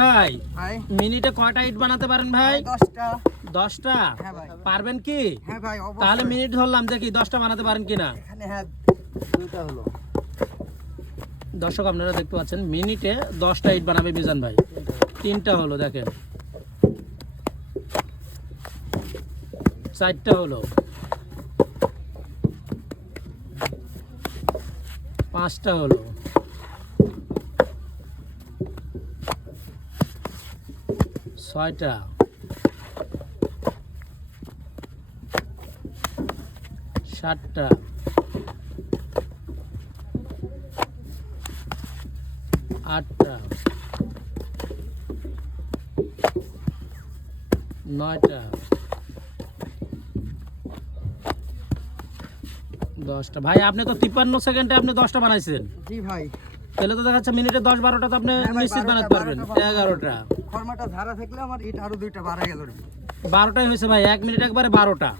ভাই ভাই মিনিটে কয়টা ইট বানাতে পারেন ভাই? 10টা। 10টা? হ্যাঁ ভাই। পারবেন কি? হ্যাঁ ভাই অবশ্যই। তাহলে মিনিট ধরলাম দেখি 10টা বানাতে পারেন কিনা। এখানে হ্যাঁ দুটো হলো। দর্শক আপনারা দেখতে পাচ্ছেন মিনিটে 10টা ইট বানাবে মিজান ভাই। 3টা হলো দেখেন, 4টা হলো, 5টা হলো, 6টা, 7টা, 8টা, 9টা, 10টা। ভাই আপনি তো 53 সেকেন্ডে আপনি 10টা বানাইছেন। জি ভাই। তাহলে তো দেখা যাচ্ছে মিনিটে 10-12টা তো আপনি হ্যাঁ ভাই, নিশ্চিত 12টা, বানাতে পারবেন। 12টা। 11টা, ফরমাটা ধারা থাকলে আমার ইট আরো দুইটা বাড়া গেল। 12টাই হয়েছে ভাই, 1 মিনিট একবারে 12টা।